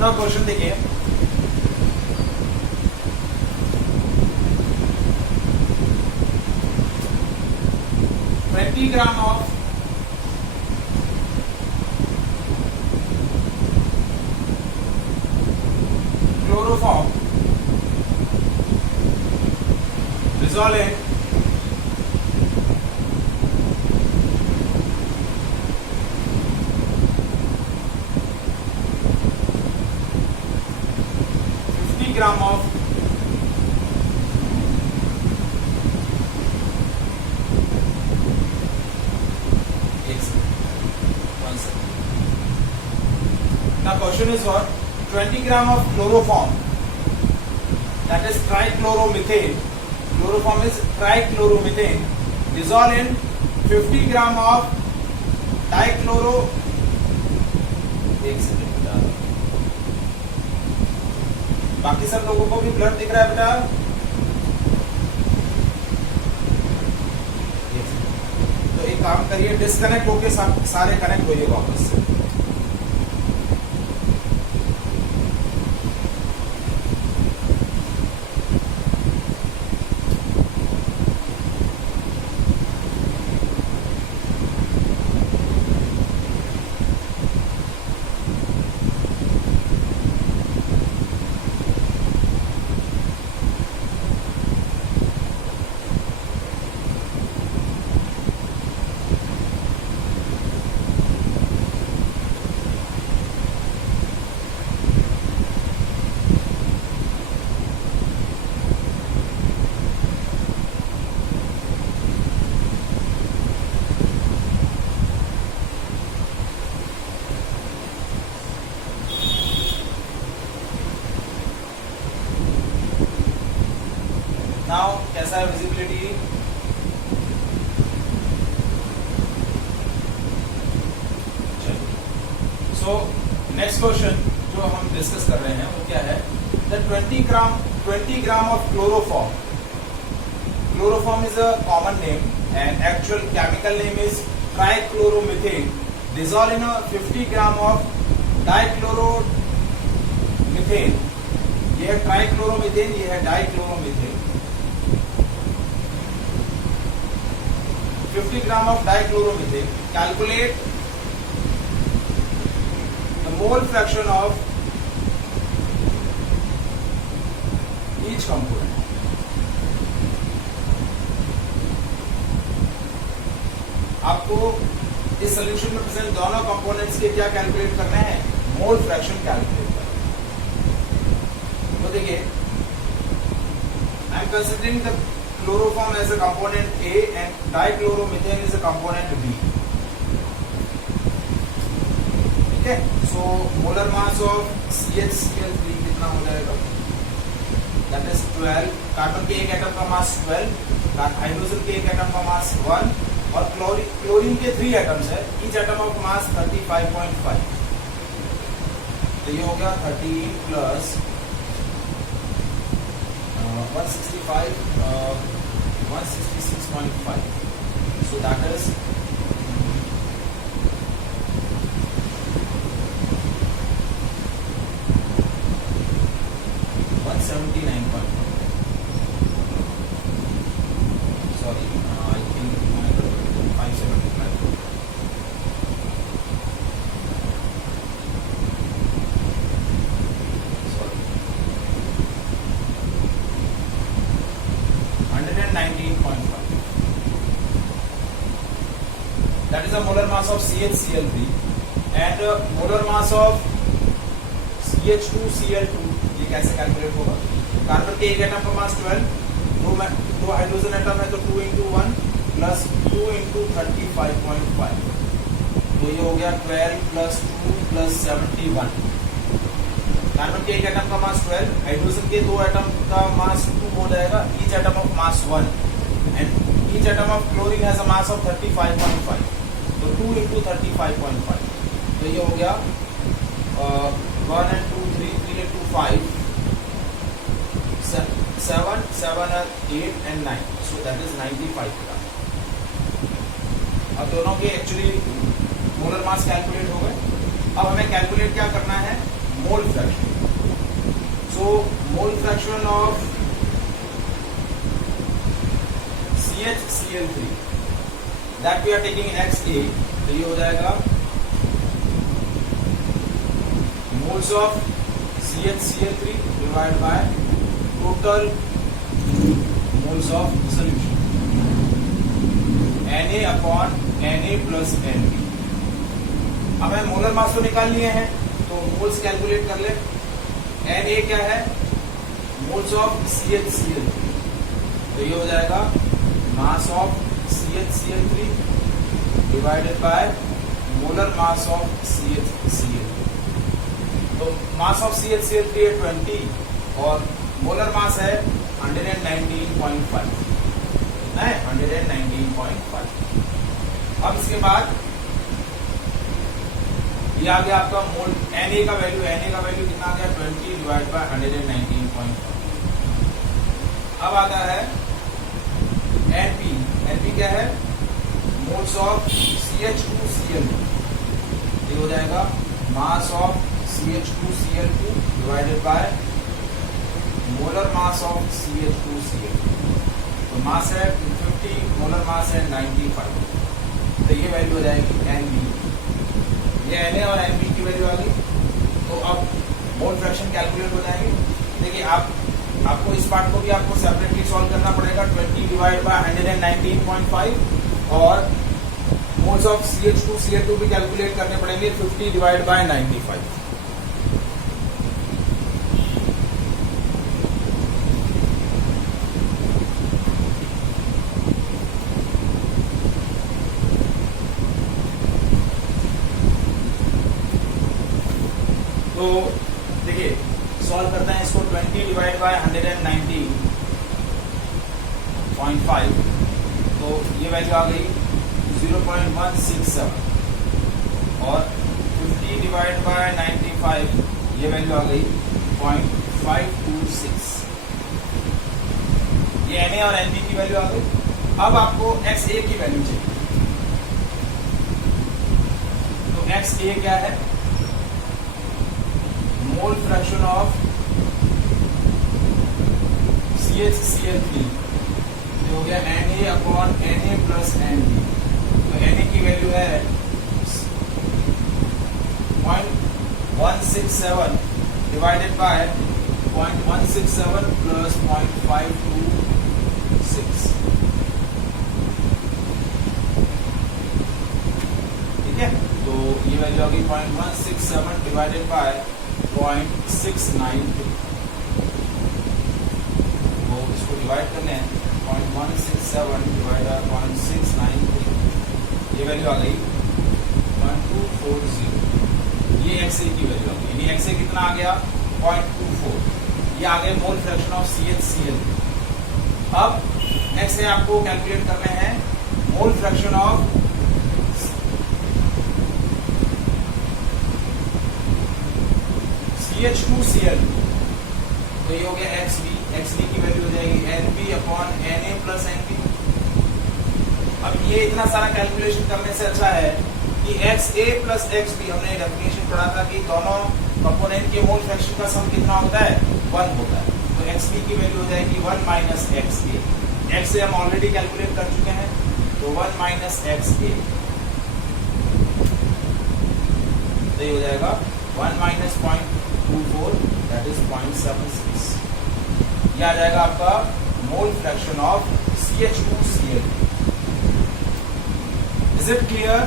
ना क्वेश्चन देखिए, gram of chloroform dissolve in 50 gram of now question is for 20 gram of chloroform, that is trichloromethane. Chloroform is trichloromethane. Dissolve in 50 gram of dichloro. एक second बेटा, बाकी सब लोगों को भी ब्लड दिख रहा है बेटा? तो एक काम करिए, डिस्कनेक्ट होके सारे कनेक्ट होइए वापस से। नाउ कैसा है विजिबिलिटी? सो नेक्स्ट क्वेश्चन जो हम डिस्कस कर रहे हैं वो क्या है? The 20 gram of chloroform. Chloroform is a common name and actual chemical name is trichloromethane. Dissolve in a 50 gram of dichloromethane. ये है ट्राइक्लोरोमीथेन, ये है dichloromethane. 50 gram of dichloromethane. Calculate the mole fraction of each component. आपको इस solution में present दोनों components के क्या कैलकुलेट करना है? मोल फ्रैक्शन कैलकुलेट करना है. तो देखिए, I am considering the chloroform as a component A and dichloromethane is a component B. ठीक है. So molar mass of CH3 कितना हो जाएगा? That is 12. कार्बन के एक एटम का मास 12, हाइड्रोजन के एक एटम का मास 1 और क्लोरीन के 3 एटम्स है. Each atom of mass 35.5. तो ये हो गया 13 plus 165 166.5. So that is 179.5. Sorry, I think 575. Sorry. 119.5. That is the molar mass of CHCl3 and molar mass of CH2Cl2. ये कैसे कैलकुलेट होगा? कार्बन के एक एटम का मास 12, दो हाइड्रोजन एटम है तो 2 into 1 प्लस 2 into 35.5. तो ये हो गया 12 प्लस 2 प्लस 71. कार्बन के एक एटम का मास 12, हाइड्रोजन के दो एटम का मास 2 हो जाएगा. Each atom of mass 1 and each atom of chlorine has a mass of 35.5. तो 2 into 35.5. तो ये हो गया 1 and 2 3 3 into 5 7 7 8 and 9. So that is 95 ग्राम. अब दोनों के एक्चुअली मोलर मास कैलकुलेट हो गए. अब हमें कैलकुलेट क्या करना है? mole fraction. So mole fraction of CHCl3 that we are taking XA, तो ये हो जाएगा moles of CHCl3 divided by total moles of solution Na upon Na plus Nb. अब हमें मोलर मास तो निकाल लिए हैं, तो मोल्स कैलकुलेट कर ले. Na क्या है? मोल्स ऑफ CHCl3, तो ये हो जाएगा mass of CHCl3 divided by molar mass of CHCl. तो मास ऑफ CHCl3 है 20 और मोलर मास है 119.5. कितना है? 119.5. अब इसके बाद ये आ गया आपका मोल. Na का वैल्यू कितना आ गया? 20 डिवाइड बाय 119.5. अब आता है Np क्या है? Moles of CH2Cl. ये हो जाएगा mass of CH2Cl2 divided by molar mass of CH2Cl. तो मास है 50, मोलर मास है 95. तो ये वैल्यू हो जाएगी Nb. ये Na और Nb की वैल्यू आ गई. तो अब मोल फ्रैक्शन कैलकुलेट हो जाएंगे. देखिए आपको इस पार्ट को भी आपको सेपरेटली सॉल्व करना पड़ेगा. 20 डिवाइड बाय 119.5 और मोल्स ऑफ CH2Cl2 भी कैलकुलेट करने पड़ेंगे. 50 डिवाइड बाय 95. तो देखिए सॉल्व करते हैं इसको. 20 डिवाइड बाय 119.5, तो ये वैल्यू आ गई 0.167 और 50 डिवाइड बाय 95 ये वैल्यू आ गई 0.526. ये Na और Nb की वैल्यू आ गई. अब आपको XA की वैल्यू चाहिए. तो XA क्या है? मोल फ्रैक्शन ऑफ CHCl3 हो गया Na upon Na plus Nb. तो Na की वैल्यू है 0.167 डिवाइडेड बाय 0.167 प्लस 0.526. ठीक है. तो ये वैल्यू आ गई 0.167 डिवाइडेड बाय 0.693. तो इसको डिवाइड करने हैं. 0.167 डिवाइड बाय 0.693 ये वैल्यू आ गई 1240. ये XA की वैल्यू आ गई. यानी XA कितना आ गया? 0.24. ये आ गए मोल फ्रैक्शन ऑफ CHCl. अब नेक्स्ट है आपको कैलकुलेट करने हैं मोल फ्रैक्शन ऑफ CH2Cl. तो ये हो गया XB की वैल्यू हो जाएगी Nb upon Na plus Nb. अब ये इतना सारा कैलकुलेशन करने से अच्छा है कि XA प्लस XB, हमने डेफिनेशन पढ़ा था कि दोनों कंपोनेंट के मोल फ्रैक्शन का सम कितना होता है? 1 होता है. तो XB की वैल्यू हो जाएगी 1 माइनस XA. XA हम ऑलरेडी कैलकुलेट कर चुके हैं, तो 1 माइनस XA. तो ये हो जाएगा 1 माइनस 0.24 दैट इज 0.76. ये आ जाएगा आपका mole fraction of CH2Cl. Is it clear?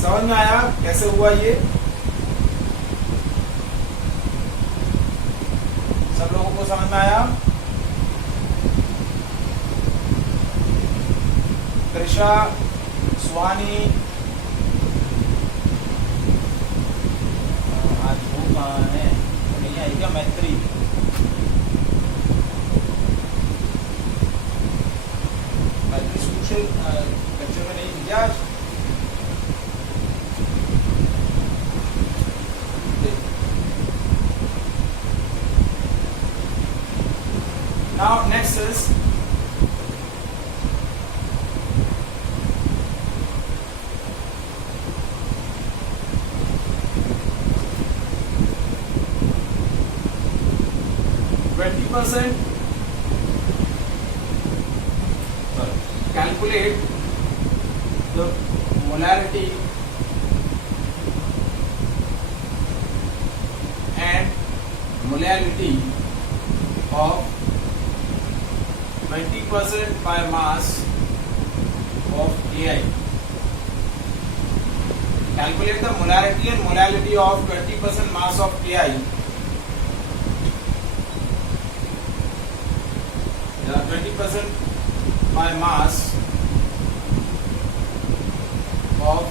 समझ में आया कैसे हुआ ये? सब लोगों को समझ में आया? त्रिशा, स्वानी, आज वो कहाँ है? नहीं आई क्या? मैत्री, सोशल लेक्चर में नहीं थी आज? Now next is 20%, calculate the molarity and molality of 20% by mass of Ai. Calculate the molarity and molality of 20% mass of Ai. The 20% by mass of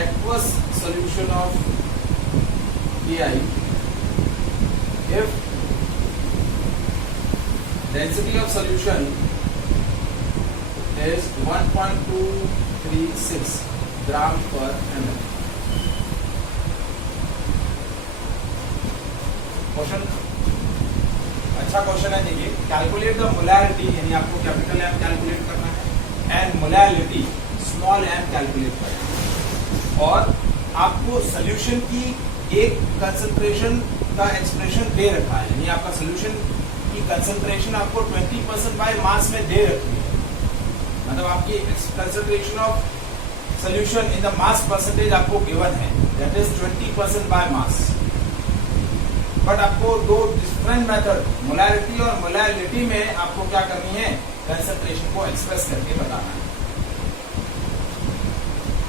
aqueous solution of Ai if density of solution is 1.236 gram per ml. Question अच्छा question है। देखिए, calculate the molarity, यानी आपको capital M calculate करना है and molality small m calculate करना है, और आपको सोल्यूशन की एक कंसंट्रेशन का एक्सप्रेशन दे रखा है, यानी आपका सोल्यूशन की कंसंट्रेशन आपको 20% बाय मास में दे रखी है, मतलब आपकी concentration of solution in the mass percentage आपको गिवन है, that is 20% by mass. But आपको दो डिफरेंट मेथड मोलैरिटी और मोलैलिटी में आपको क्या करनी है, कंसंट्रेशन को एक्सप्रेस करके बताना है।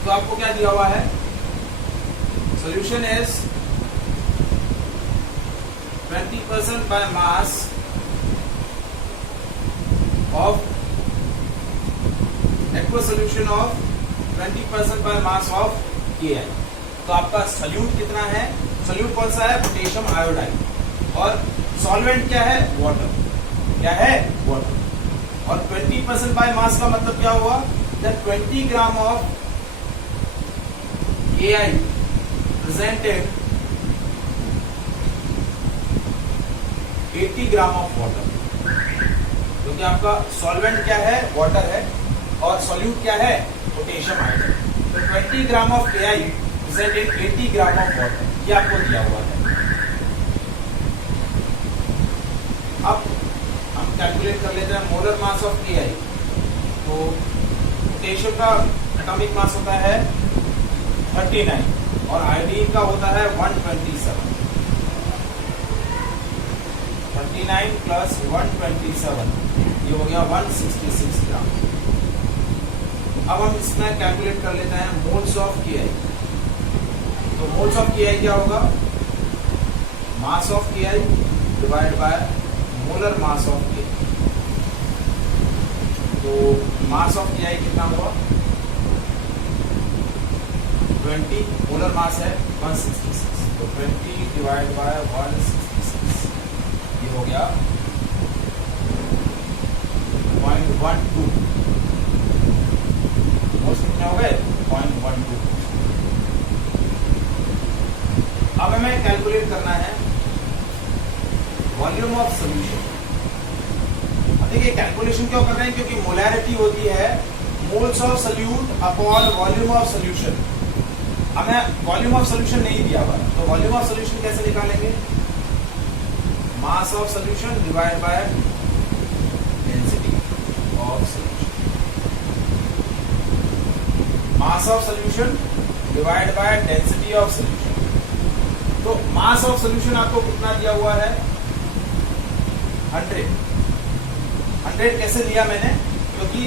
तो आपको क्या दिया हुआ है, solution is 20% by mass of aqueous solution of 20% by mass of Ki। तो आपका सोल्यूट कितना है, सोल्यूट कौन सा है, पोटेशियम आयोडाइड, और सॉल्वेंट क्या है, वाटर, क्या है, वाटर। और 20% बाय मास का मतलब क्या हुआ, that 20 gram of Ai presented 80 gram of water, क्योंकि आपका सॉल्वेंट क्या है, वाटर है, और सॉल्यूट क्या है, पोटेशियम आयोडाइड। तो 20 gram of Ai presented 80 gram of water, ये आपको दिया हुआ है। अब हम कैलकुलेट कर लेते हैं मोलर मास ऑफ Ai। तो पोटेशियम का एटॉमिक मास होता है 39 और आयोडीन का होता है 127। 39 प्लस 127 ये हो गया 166 ग्राम। अब हम इसमें कैलकुलेट कर लेते हैं मोल्स ऑफ Ki। तो मोल्स ऑफ Ki क्या होगा, mass of Ki divide by molar mass of Ki। तो मास ऑफ Ki कितना हुआ, 20, मोलर मास है 166, तो 20 डिवाइड बाय 166 ये हो गया 0.12। मोल्स कितने हो गए, 0.12। अब हमें कैलकुलेट करना है वॉल्यूम ऑफ सॉल्यूशन। देखिए कैलकुलेशन क्यों कर रहे हैं, क्योंकि मोलैरिटी होती है moles of solute upon volume of solution. हमें वॉल्यूम ऑफ सॉल्यूशन नहीं दिया हुआ, तो वॉल्यूम ऑफ सॉल्यूशन कैसे निकालेंगे, mass of solution divide by density of solution. Mass of solution divide by density of solution. तो मास ऑफ सॉल्यूशन आपको कितना दिया हुआ है, 100। 100 कैसे लिया मैंने, क्योंकि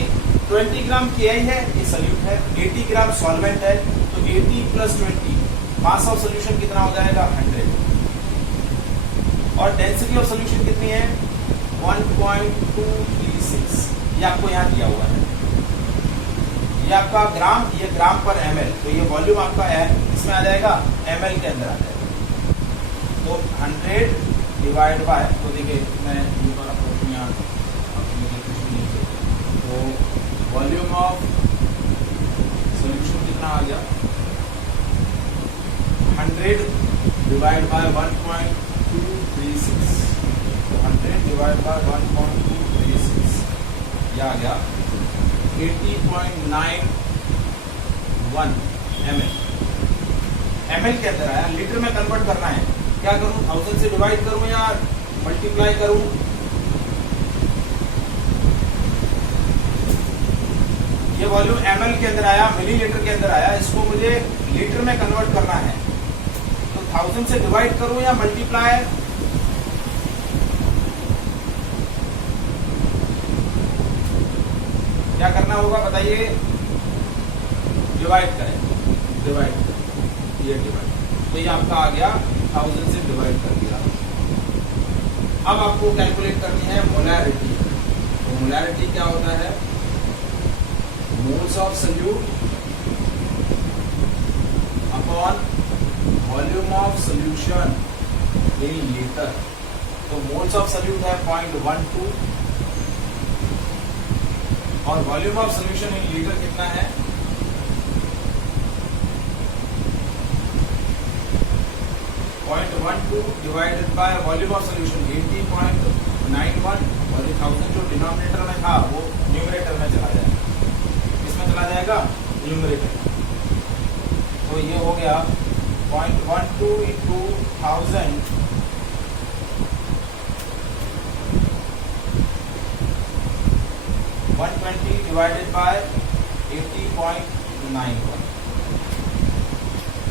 20 ग्राम Ki है, ये सॉल्यूट है, 80 ग्राम सॉल्वेंट है, तो 80 प्लस 20 मास ऑफ सॉल्यूशन कितना हो जाएगा, 100। और डेंसिटी ऑफ सॉल्यूशन कितनी है, 1.236, ये आपको यहाँ दिया हुआ है। ये आपका ग्राम, ये ग्राम पर ml, तो ये वॉल्यूम आपका है, इसमें आ जाएगा ml के अंदर आ जाएगा। तो 100 डिवाइड बाय, तो देखिए मैं यहाँ तो वॉल्यूम ऑफ सॉल्यूशन कितना आ गया, 100 डिवाइड बाय 1.236, तो 100 डिवाइड बाय 1.236 ये आ गया 80.91 ml। ml के अंदर आया, लीटर में कन्वर्ट करना है, क्या करूं, 1000 से डिवाइड करूं या मल्टीप्लाई करूं, ये वॉल्यूम ml के अंदर आया, मिलीलीटर के अंदर आया, इसको मुझे लीटर में कन्वर्ट करना है, तो 1000 से डिवाइड करूं या मल्टीप्लाई? क्या करना होगा बताइए? डिवाइड करें, डिवाइड, ये डिवाइड, तो ये आपका आ गया 1000 से डिवाइड कर दिया। अब आपको कैलकुलेट करनी है मोलैरिटी। तो मोलैरिटी क्या होता है? Moles of solute upon volume of solution in litre. तो मोल्स ऑफ सॉल्यूट है 0.12 और volume of solution in litre कितना है? 0.12 divided by volume of solution 80.91 और 1000 जो डिनोमिनेटर में था वो न्यूमरेटर में चला जाएगा। किसमें चला जाएगा? न्यूमरेटर। तो ये हो गया 0.12 इंटू 1000 120 डिवाइडेड बाय 80.91,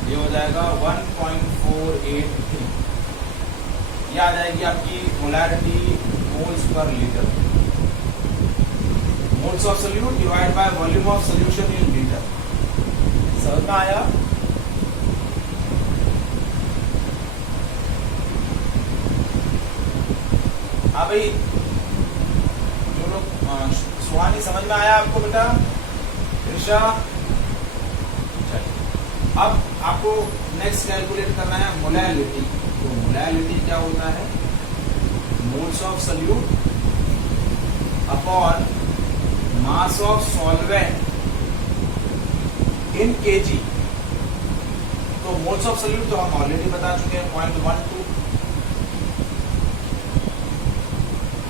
ये हो जाएगा 1.483। ये आ जाएगी आपकी molarity moles per litre. Moles of solute divide by volume of solution in litre. समझ में आया? हाँ भाई, जो लोग सुहानी समझ में आया आपको बेटा? ऋषा, अब आपको नेक्स्ट कैलकुलेट करना है मोलैलिटी। तो मोलैलिटी क्या होता है? Moles of solute upon mass of solvent in KG. तो मोल्स ऑफ सॉल्यूट तो हम ऑलरेडी बता चुके हैं 0.12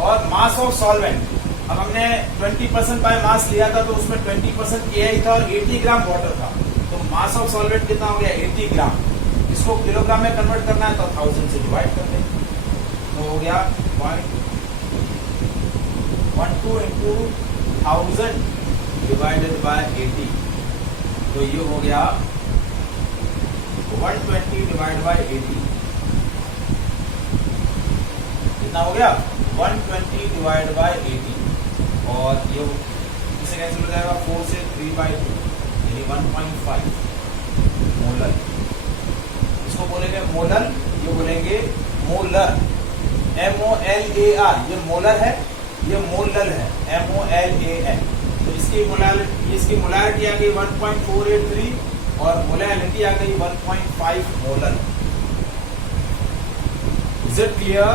और मास ऑफ सॉल्वेंट, अब हमने 20% बाय मास लिया था तो उसमें 20% KI था और 80 ग्राम वाटर था। तो मास ऑफ सॉल्वेंट कितना हो गया? 80 ग्राम। इसको किलोग्राम में कन्वर्ट करना है तो 1000 से डिवाइड कर दें, तो हो गया 0.12 इंटू 1000 डिवाइडेड बाय 80, तो ये हो गया 120 डिवाइड बाय 80। कितना हो गया? 120 डिवाइड बाय 80 और ये इससे कैंसिल हो जाएगा 4 से 3/2 यानी 1.5 मोलर। इसको बोलेंगे मोलर, ये बोलेंगे मोलर, MOLAR। ये मोलर है, ये मोलर है, MOLAR। तो इसकी मोलैरिटी आ गई 1.483 और मोलैरिटी आ गई 1.5 मोलर। Is it clear?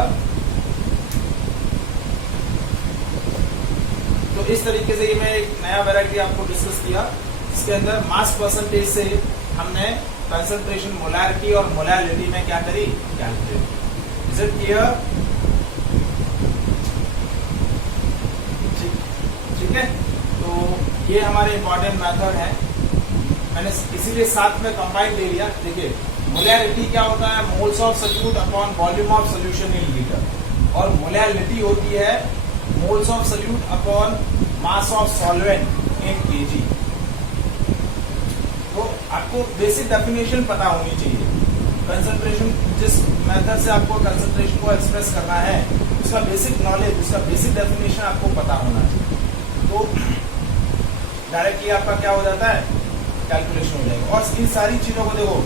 तो इस तरीके से ये मैं एक नया वैरायटी आपको डिस्कस किया, इसके अंदर मास परसेंटेज से हमने कंसंट्रेशन, मोलैरिटी और मोलैलिटी में क्या करी? कैलकुलेट। Is it clear? ठीक है, तो ये हमारे इंपॉर्टेंट मेथड है, मैंने इसीलिए साथ में कंबाइन ले लिया। देखिए मोलैरिटी क्या होता है? Moles of solute upon volume of solution in litre, और मोलैलिटी होती है moles of solute upon mass of solvent in KG. तो आपको बेसिक डेफिनेशन पता होनी चाहिए। कंसंट्रेशन, जिस मेथड से आपको कंसंट्रेशन को एक्सप्रेस करना है, उसका बेसिक नॉलेज, उसका बेसिक डेफिनेशन आपको पता होना चाहिए। तो डायरेक्टली आपका क्या हो जाता है? कैलकुलेशन हो जाएगा। और इन सारी चीजों को देखो,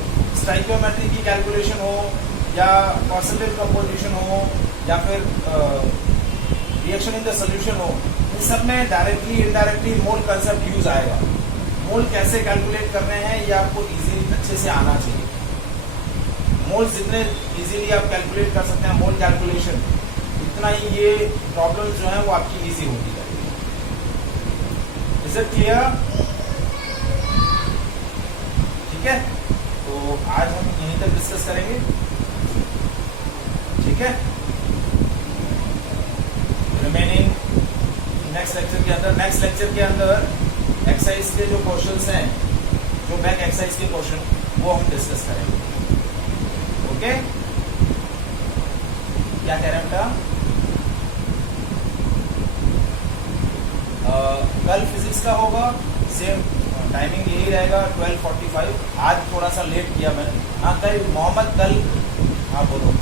स्टोइकियोमेट्री की कैलकुलेशन हो या परसेंटेज कंपोजिशन हो या फिर रिएक्शन इन द सॉल्यूशन हो, इन सब में डायरेक्टली इनडायरेक्टली मोल कंसेप्ट यूज आएगा। मोल कैसे कैलकुलेट करने हैं ये आपको इजीली अच्छे से आना चाहिए। मोल जितने इजीली आप कैलकुलेट कर सकते हैं मोल कैलकुलेशन, इतना ही ये प्रॉब्लम जो है वो आपकी इजी होती जाएगी। Is it clear? ठीक है, तो आज हम यहीं तक डिस्कस करेंगे। ठीक है, रिमेनिंग नेक्स्ट लेक्चर के अंदर एक्सरसाइज के जो क्वेश्चंस हैं, जो बैक एक्सरसाइज के क्वेश्चन, वो हम डिस्कस करेंगे। ओके। क्या कह रहे हैं बेटा? कल फिजिक्स का होगा, सेम टाइमिंग यही रहेगा 12:45। आज थोड़ा सा लेट किया मैंने। हाँ कल मोहम्मद, कल हाँ बोलो।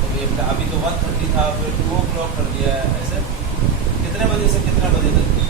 तो ये अभी तो 1:30 था, फिर 2 o'clock कर दिया है। ऐसे कितने बजे से कितने बजे तक?